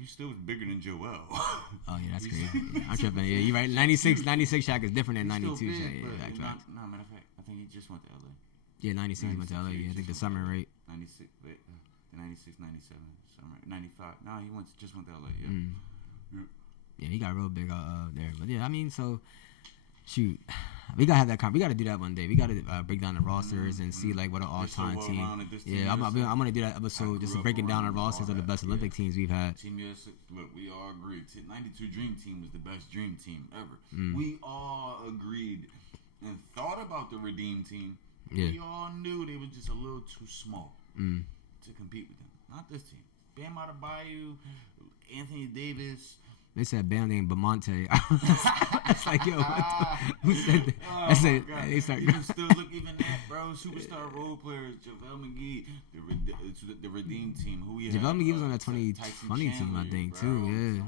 He still was bigger than Joel. Oh yeah, that's crazy. I'm tripping. Yeah, you right. 96 Shaq is different than 92 Shaq. Yeah, matter of fact, I think he just went to LA. Yeah, 96 he went to LA. Yeah, I think the summer, right? 96, 97 summer, 95. No, he just went to LA. Yeah. Yeah, he got real big there. But yeah, I mean, so shoot, we gotta have that. We gotta do that one day. We gotta break down the rosters and see like what an all-time team. Yeah, I'm gonna do that episode just breaking down the rosters of the best Olympic teams we've had. Team USA, look, we all agreed. 92 Dream Team was the best Dream Team ever. We all agreed and thought about the Redeem Team. Yeah. We all knew they was just a little too small to compete with them. Not this team. Bam Adebayo, Anthony Davis. They said Bam named Bamonte. It's like, yo, who said that? I said, they start. You can still look even that, bro. Superstar role players, JaVale McGee, the Redeem Team. Who we had? JaVale McGee was on that 2020 team, I think, too. Yeah.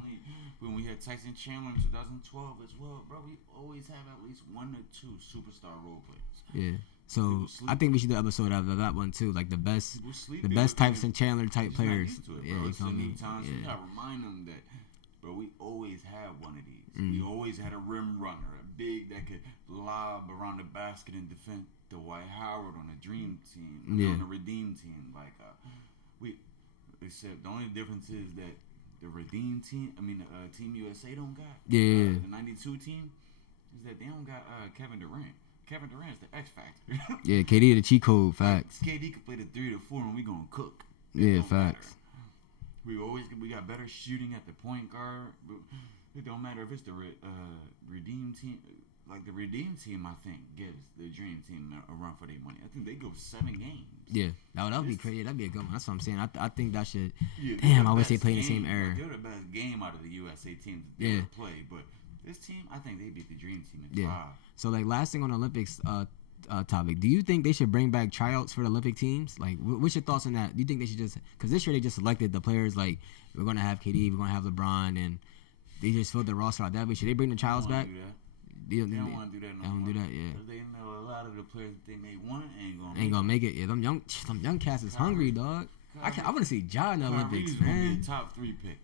When we had Tyson Chandler in 2012 as well, bro, we always have at least 1 or 2 superstar role players. Yeah. So I think we should do an episode of that one too, like the best Tyson Chandler type players. Yeah, you feel me? You gotta remind them that, bro, we always had one of these. We always had a rim runner, a big that could lob around the basket and defend. Dwight Howard on the Dream Team, on the Redeem Team. Like except the only difference is that the Redeem Team, Team USA don't got. Yeah. The 92 team is that they don't got Kevin Durant. Kevin Durant's the X factor. Yeah, KD the cheat code. Facts. KD could play the 3 to 4 and we gonna cook. Yeah, facts. Matter. We got better shooting at the point guard. It don't matter if it's the Redeem Team. like the Redeem team, I think gives the Dream team a run for their money. I think they go 7 games. Yeah, that would be crazy. That'd be a good one. That's what I'm saying. I think that should. Yeah, damn, I wish they played in the same era. They're the best game out of the USA teams that they ever play, but this team, I think they beat the Dream team in 5. So like last thing on the Olympics topic, do you think they should bring back tryouts for the Olympic teams? Like, what's your thoughts on that? Do you think they should just because this year they just selected the players like we're gonna have KD, we're gonna have LeBron, and they just filled the roster out that way. Should they bring the tryouts back? They don't want to do that. They don't do that. Yeah. They know a lot of the players that they may want ain't gonna make it. Yeah, them young cats is hungry, dog. I want to see Ja in the Olympics, man. Gonna be a top 3 pick.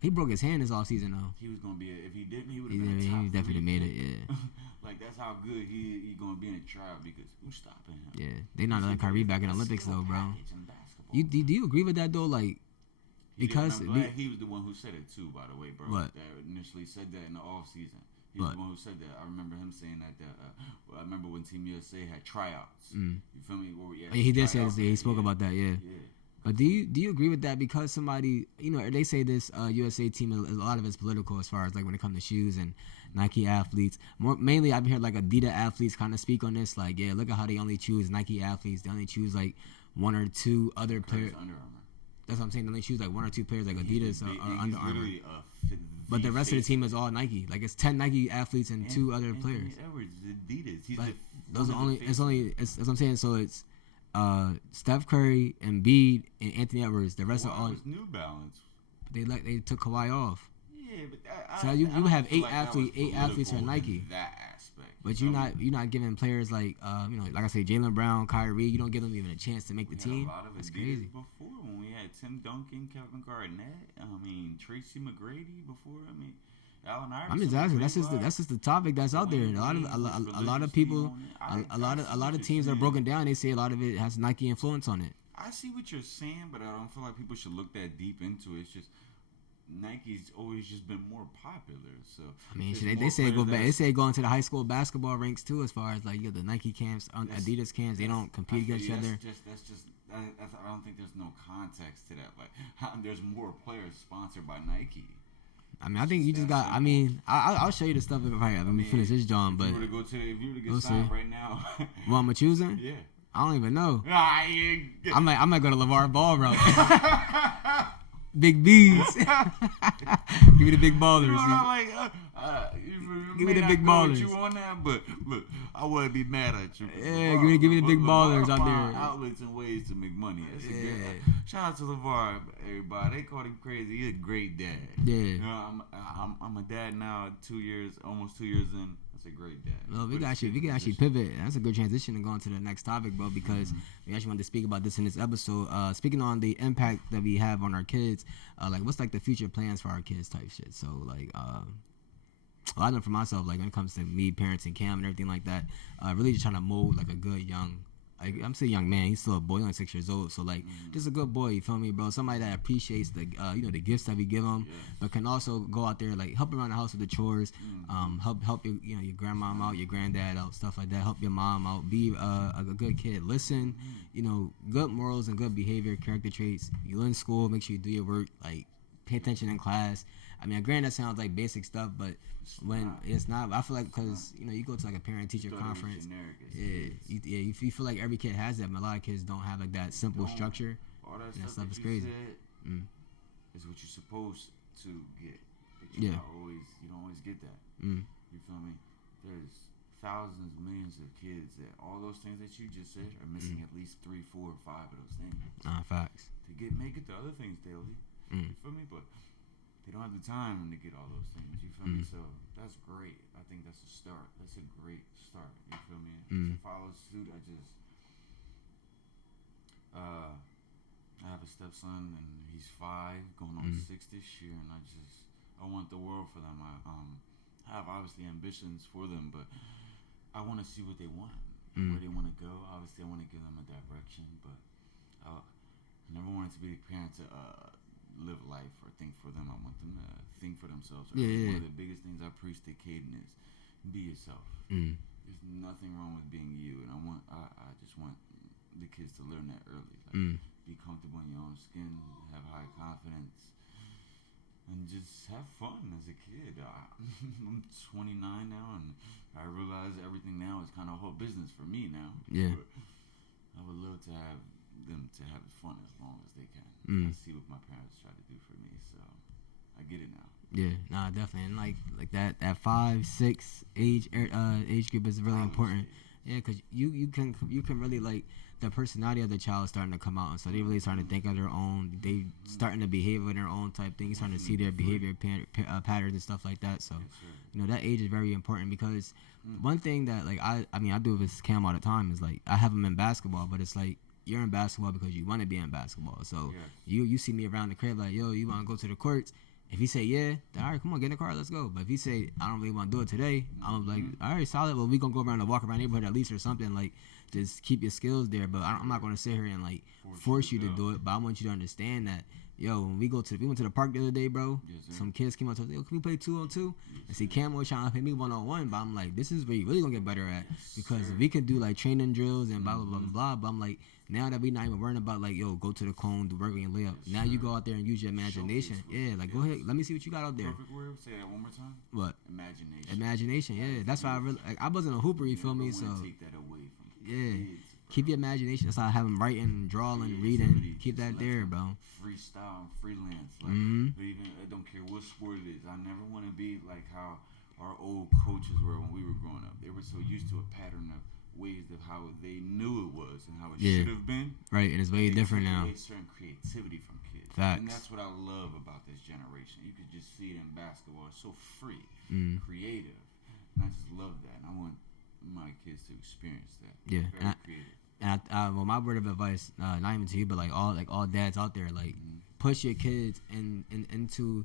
He broke his hand this off season though. He was gonna be if he didn't, he would have been a top he definitely made it. Yeah. Like that's how good he gonna be in a trial because who's stopping him? Yeah, they not letting Kyrie back in the Do you agree with that though? Like. Because I'm glad he was the one who said it too, by the way, bro. What? That initially said that in the off season. He was the one who said that. I remember him saying that. I remember when Team USA had tryouts. You feel me? He did say this. He spoke about that. Yeah. But do you agree with that? Because somebody, they say this USA team, a lot of it's political as far as like when it comes to shoes and Nike athletes. Mainly, I've heard like Adidas athletes kind of speak on this. Like, yeah, look at how they only choose Nike athletes. They only choose like 1 or 2 other players. That's what I'm saying. They only choose like 1 or 2 players like Adidas or Under Armour. But the rest of the team is all Nike. Like it's 10 Nike athletes and 2 other players. Edwards, Adidas. But those are only. It's only. That's what I'm saying. So it's Steph Curry, Embiid, and Anthony Edwards. The rest are all New Balance. They took Kawhi off. Yeah, but so you have 8 athletes for Nike. That aspect. But you're not giving players like like I say Jaylen Brown, Kyrie. You don't give them even a chance to make the team. That's crazy. Before when we had Tim Duncan, Kevin Garnett, Tracy McGrady. Before Allen Iverson. Exactly. That's just the topic that's out there. A lot of people, a lot of teams are broken down. They say a lot of it has Nike influence on it. I see what you're saying, but I don't feel like people should look that deep into it. It's just Nike's always just been more popular. So they say go back. They say go into the high school basketball ranks too, as far as like the Nike camps, Adidas camps. They don't compete against each other. I don't think there's no context to that. Like there's more players sponsored by Nike. I think you just got. I'll show you the stuff if let me finish this, John. But if you were to get signed right now, what am I choosing? Yeah. I don't even know. I might go to LeVar Ball route. Big B's. Give me the big ballers. Give me the big ballers. You on that, but look, I wouldn't be mad at you. Yeah, give me the big ballers out there. Outlets and ways to make money. Shout out to LeVar, everybody. They called him crazy. He's a great dad. Yeah. I'm a dad now. Almost 2 years in. That's a great dad. Well, we can actually pivot. That's a good transition to go on to the next topic, bro, because we actually wanted to speak about this in this episode. Speaking on the impact that we have on our kids, like what's like the future plans for our kids type shit. So like, I know for myself, like when it comes to me, parents, and Cam and everything like that, really just trying to mold like a good young. I'm still a young man. He's still a boy, only 6 years old. So like, just a good boy. You feel me, bro? Somebody that appreciates the the gifts that we give him, but can also go out there like help around the house with the chores, help your your grandmom out, your granddad out, stuff like that. Help your mom out. Be a good kid. Listen, good morals and good behavior, character traits. You in school, make sure you do your work. Like, pay attention in class. Granted, that sounds like basic stuff, but it's not, I feel like because you go to like a parent-teacher conference, you feel like every kid has that, but a lot of kids don't have like that simple structure. All that stuff is crazy. Is what you're supposed to get, but you don't always get that. You feel me? There's thousands, millions of kids that all those things that you just said are missing at least 3, 4, 5 of those things. Facts. To make it to other things daily. You feel me? But they don't have the time to get all those things. You feel me? So that's great. I think that's a start. That's a great start. You feel me? To follow suit, I have a stepson and he's 5, going on 6 this year, and I want the world for them. I have obviously ambitions for them, but I want to see what they want, where they want to go. Obviously, I want to give them a direction, but I never wanted to be the parent to live life or think for them. I want them to think for themselves. One of the biggest things I preach to Caden is be yourself. There's nothing wrong with being you, and I just want the kids to learn that early. Like, be comfortable in your own skin, have high confidence, and just have fun as a kid. I'm 29 now, and I realize everything now is kind of a whole business for me now. Yeah. But I would love to have them to have fun as long as they can. I see what my parents try to do for me, so I get it now. Yeah, nah, definitely, and like that 5, 6 age group is really important. Yeah, because you can really like the personality of the child starting to come out, and so they really starting to think of their own. They starting to behave in their own type thing. You starting to see their behavior patterns and stuff like that. So, that age is very important because one thing that like I do with Cam all the time is like I have him in basketball, but it's like you're in basketball because you want to be in basketball. So you see me around the crib like, yo, you want to go to the courts? If he say yeah, then all right, come on, get in the car, let's go. But if he say I don't really want to do it today, I'm like, all right, solid. Well, we gonna go around and walk around the neighborhood at least or something. Like, just keep your skills there. But I'm not gonna sit here and like force you to do it. But I want you to understand that, yo, when we went to the park the other day, bro. Some kids came up to us, yo, can we play 2-on-2? And see, Cam was trying to play me 1-on-1, but I'm like, this is where you really gonna get better at because we can do like training drills and blah blah blah blah. But I'm like, now that we not even worrying about like, yo, go to the cone, do work on your layup. Now you go out there and use your imagination. Yeah, like go ahead, let me see what you got out there. Perfect word. Say that one more time. What? Imagination. Yeah, that's why I really like. I wasn't a hooper, you feel me? So take that away from kids, keep your imagination. That's how I have them writing, drawing, reading. Keep that there, bro. Freestyle and freelance. Like, but even I don't care what sport it is. I never want to be like how our old coaches were when we were growing up. They were so used to a pattern of ways of how they knew it was and how it should have been. Right, and it's way different now. They certain creativity from kids. Facts. And that's what I love about this generation. You could just see it in basketball. It's so free, creative. And I just love that. And I want my kids to experience that. Yeah. Very creative. And well, my word of advice, not even to you, but like all dads out there, like push your kids into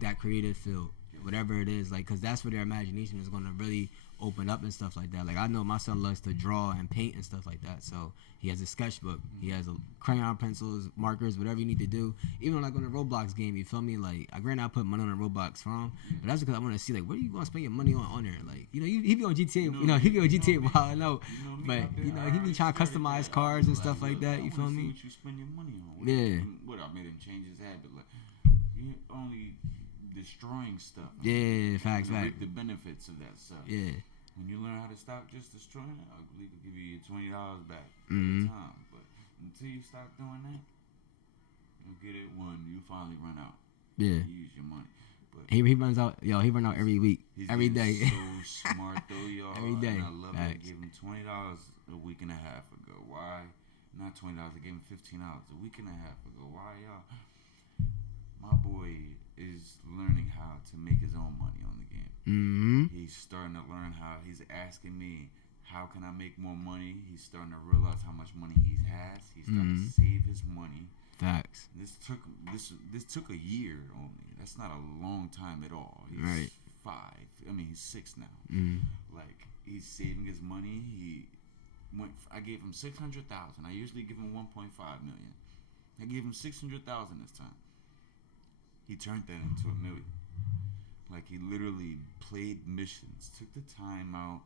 that creative field, whatever it is, like, cause that's where their imagination is gonna really open up and stuff like that. Like I know my son loves to draw and paint and stuff like that, so he has a sketchbook, he has a crayon, pencils, markers, whatever you need to do. Even like on the Roblox game, you feel me? Like I put money on the Roblox for him, but that's because I want to see like what are you gonna spend your money on there? Like he be on GTA, he be on GTA. Well, I know, but he be trying to customize cars and stuff like that. You feel me? What you spend your money on? What I made him change his habit. Like you only destroying stuff. Yeah, facts. The benefits of that stuff. Yeah. When you learn how to stop just destroying it, I believe it'll give you $20 back every time. But until you stop doing that, you'll get it when you finally run out. Yeah. You use your money. But he runs out. Yo, he run out every week, every day. So smart though, y'all. Every day. And I love it. I gave him $20 a week and a half ago. Why? Not $20. I gave him $15 a week and a half ago. Why, y'all? My boy is learning how to make his own money on the game. He's starting to learn how. He's asking me, how can I make more money? He's starting to realize how much money he has. He's starting to save his money. Facts. This took a year only. That's not a long time at all. He's right. 5. I mean, he's 6 now. Like he's saving his money. I gave him $600,000. I usually give him $1.5 million. I gave him $600,000 this time. He turned that into $1 million. Like he literally played missions, took the time out,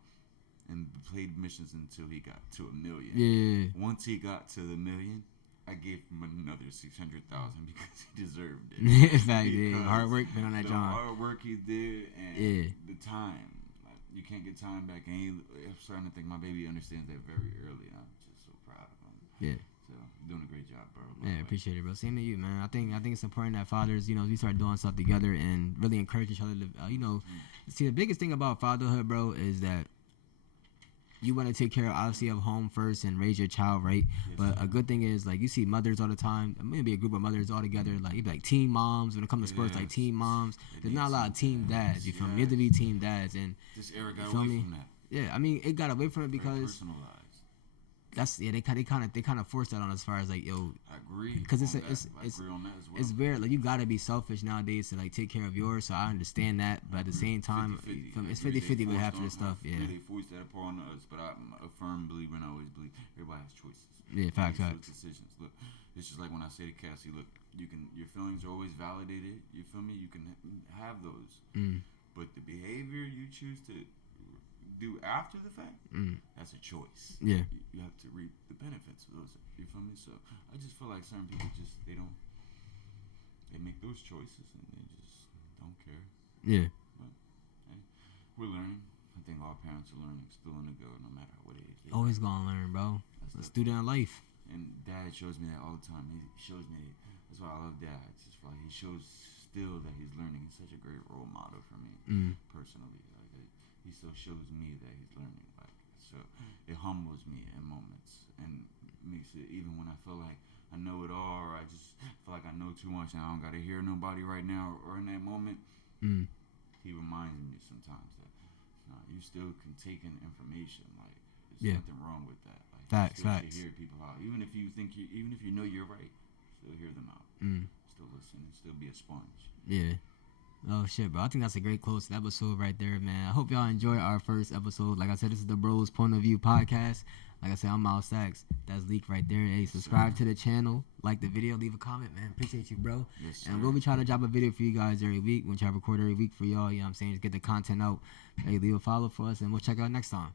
and played missions until he got to $1 million. Yeah. Once he got to the $1 million, I gave him another $600,000 because he deserved it. In fact, hard work been on that job. Hard work he did, and the time. Like you can't get time back. And I'm starting to think my baby understands that very early, and I'm just so proud of him. Yeah. So you're doing a great job, bro. Yeah, appreciate it, bro. Same to you, man. I think it's important that fathers, we start doing stuff together and really encourage each other to, see, the biggest thing about fatherhood, bro, is that you want to take care, obviously, of home first and raise your child, right? Yes, but a good thing is, like, you see mothers all the time. Maybe a group of mothers all together, like, you'd be like team moms. When it comes to sports, like team moms. There's not a lot of team dads. You feel me? You have to be team dads, and this era got away from that. Yeah, I mean, it got away from it because they kind of forced that on us as far as like, yo, I agree, because I agree on that as well. It's weird, like you gotta be selfish nowadays to like take care of yours, so I understand that, but at the same time 50-50. It's 50-50 with half of the stuff. Yeah, they forced that upon us, but I'm a firm believer and I always believe everybody has choices. Yeah, facts. Decisions. Look, it's just like when I say to Cassie, look, your feelings are always validated, you feel me, you can have those, but the behavior you choose to do after the fact, that's a choice. Yeah, you have to reap the benefits of those. You feel me? So I just feel like certain people they they make those choices and they just don't care. Yeah. But hey, we're learning. I think all parents are learning, still in the go, no matter what age. Always gonna learn, bro. That's a student in life. And Dad shows me that all the time. He shows me. That's why I love Dad. It's just like he shows still that he's learning. He's such a great role model for me personally. Like he still shows me that he's learning. Like so, it humbles me in moments and makes it even when I feel like I know it all, or I just feel like I know too much and I don't gotta hear nobody right now, or in that moment, he reminds me sometimes that you still can take in information. Like there's nothing wrong with that. Like, facts. Hear people out, even if you know you're right, still hear them out. Still listen and still be a sponge. Yeah. Oh shit, bro. I think that's a great close to the episode right there, man. I hope y'all enjoyed our first episode. Like I said, this is the Bros Point of View podcast. Like I said, I'm Miles Sachs. That's Leak right there. Hey, subscribe to the channel, like the video, leave a comment, man. Appreciate you, bro. Yes, sir. And we'll be trying to drop a video for you guys every week. We'll try to record every week for y'all. You know what I'm saying? Just get the content out. Hey, leave a follow for us, and we'll check out next time.